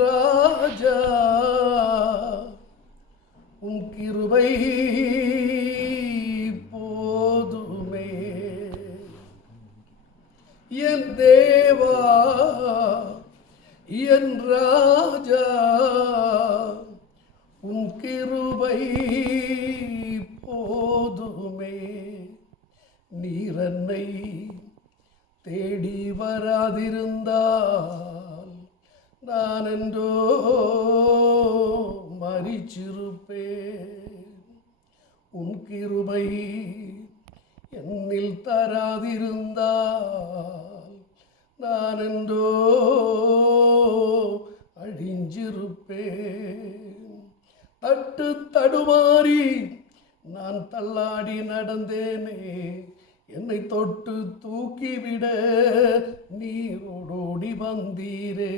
ராஜா உன் கிருபை போதுமே. என் தேவா என் ராஜா உன் கிருபை போதுமே. நீர் என்னை தேடி வராதிருந்தால் நான் என்றோ மரிச்சிருப்பேன். உன் கிருபை என்னில் தராதிருந்தால் நான் என்றோ அழிஞ்சிருப்பேன். தட்டு தடுமாறி நான் தள்ளாடி நடந்தேனே, என்னை தொட்டு தூக்கிவிட நீரோடோடி வந்தீரே.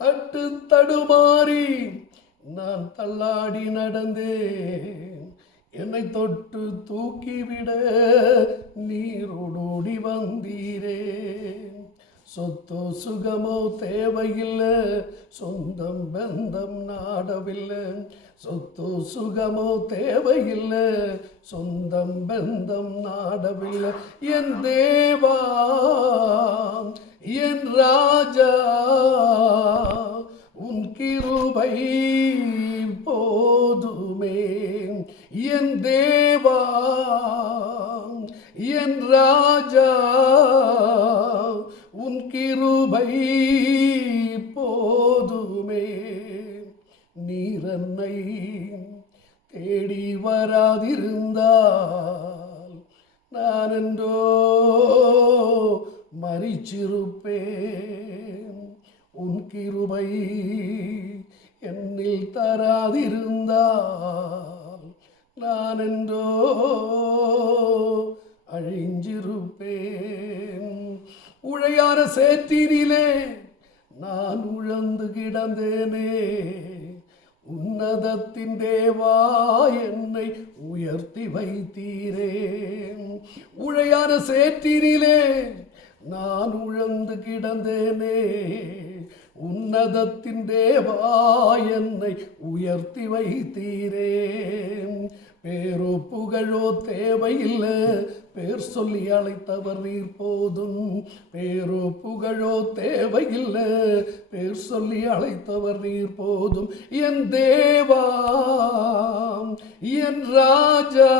தட்டு தடுமாறி நான் தள்ளாடி நடந்தேன், என்னை தொட்டு தூக்கிவிட நீரோடோடி வந்தீரே. சொத்தோ சுகமோ தேவையில்லை, சொந்தம் பந்தம் நாடவில்லை. சொத்தோ சுகமோ தேவையில்லை, சொந்தம் பந்தம் நாடவில்லை. என் தேவா என் ராஜா உன் கிருபை போதுமே. என் தேவா என் ராஜா உன் கிருபை போதுமே. நீர் என்னை தேடி வராதிருந்தால் நான் என்றோ மரிச்சிருப்பேன். உன் கிருபை என்னில் தராதிருந்தால் நான் என்றோ அழிஞ்சிருப்பேன். உழையார சேற்றினிலே நான் உழந்து கிடந்தேனே, உன்னதத்தின் தேவா என்னை உயர்த்தி வைத்தீரே. உழையார சேற்றினிலே நான் உழந்து கிடந்தேனே, உன்னதத்தின் தேவா என்னை உயர்த்தி வைத்தீரே. பேரோ புகழோ தேவையில்லை, பேர் சொல்லி அழைத்தவர் நீர் போதும். பேரோ புகழோ தேவையில்லை, பேர் சொல்லி அழைத்தவர் நீர் போதும். என் தேவா என் ராஜா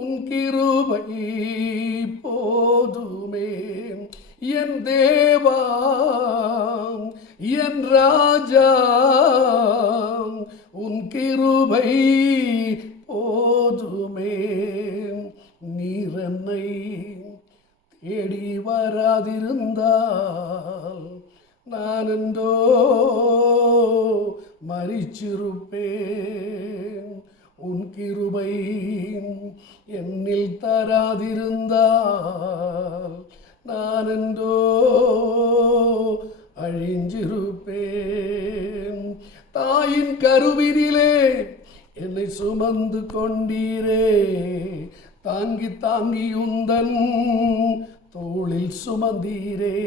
உன் கிருபை போதுமே. என் தேவா என் ராஜா உன் கிருபை போதுமே. நீர் என்னை தேடி வராதிருந்தால் நான் என்றோ மரிச்சிருப்பேன். உன் கிருபை என்னில் தராதிருந்தால் நான் என்றோ அழிஞ்சிருப்பேன். தாயின் கருவினிலே என்னை சுமந்து கொண்டீரே, தாங்கி தாங்கி உந்தன் தோளில் சுமந்தீரே.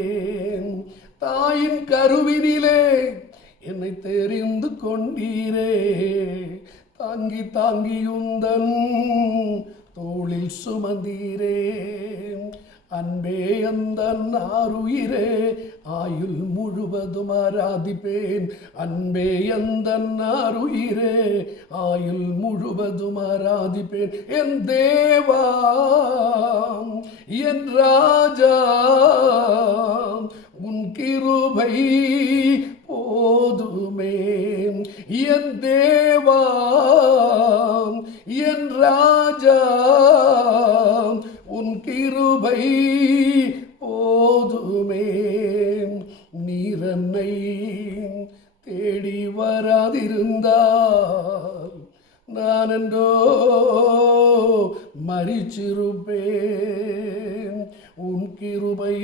தாயின் கருவினிலே என்னை தெரிந்து கொண்டீரே, தாங்கி தாங்கி உந்தன் தோளில் சுமந்தீரே. அன்பே அந்த ஆருயிரே ஆயுள் முழுவதும் ஆராதிப்பேன். அன்பே அந்த ஆருயிரே ஆயுள் முழுவதும் ஆராதிப்பேன். என் தேவா என் ராஜா உன் கிருபை போதுமே. என் தேவா என் ராஜா உன் கிருபை போதுமே. நீர் என்னை தேடி வராதிருந்தால் நான் என்றோ மரிச்சிருப்பேன். உன் கிருபை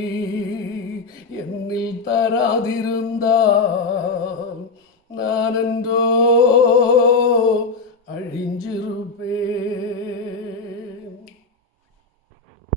என்னில் தராதிருந்தால்